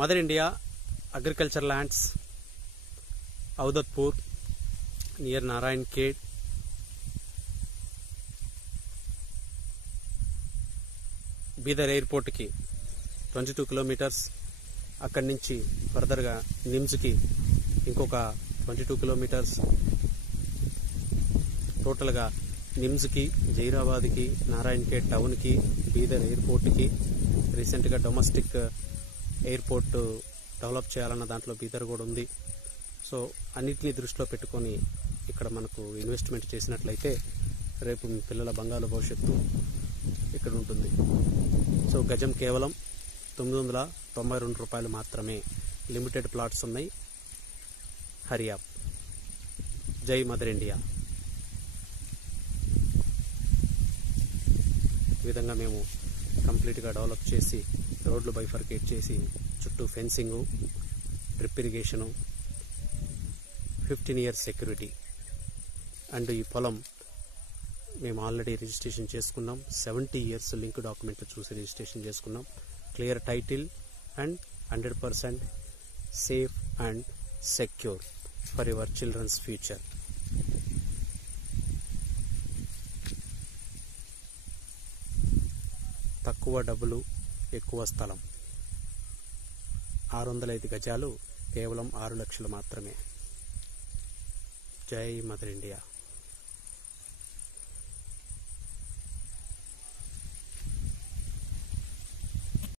Mother India agriculture lands, Audatpur near Narayan Khed. Bidar ఎయిర్పోర్ట్కి 22 kilometres. అక్కడి నుంచి ఫర్దర్గా నిమ్స్కి ఇంకొక 22 కిలోమీటర్స్. టోటల్గా నిమ్స్కి, జైరాబాద్కి, నారాయణ్ ఖేడ్ టౌన్కి, బీదర్ ఎయిర్పోర్ట్కి, రీసెంట్గా డొమెస్టిక్ ఎయిర్పోర్ట్ డెవలప్ చేయాలన్న దాంట్లో బీదర్ కూడా ఉంది. సో అన్నిటినీ దృష్టిలో పెట్టుకొని ఇక్కడ మనకు ఇన్వెస్ట్మెంట్ చేసినట్లయితే రేపు మీ పిల్లల బంగారు భవిష్యత్తు ఇక్కడ ఉంటుంది. సో గజం కేవలం 992 రూపాయలు మాత్రమే. లిమిటెడ్ ప్లాట్స్ ఉన్నాయి. హరియాప్. జై మదర్ ఇండియా. ఈ విధంగా మేము కంప్లీట్గా డెవలప్ చేసి రోడ్లు బైఫర్కేట్ చేసి చుట్టూ fencing, drip irrigation, 15 years security. And ఈ పొలం మేము ఆల్రెడీ రిజిస్ట్రేషన్ చేసుకున్నాం. 70 years లింక్ డాక్యుమెంట్లు చూసి రిజిస్ట్రేషన్ చేసుకున్నాం. Clear title and 100% safe and secure for your children's future. తక్కువ డబ్బులు, ఎక్కువ స్థలం. 605 గజాలు, కేవలం 6 లక్షలు మాత్రమే. జై మదర్ ఇండియా.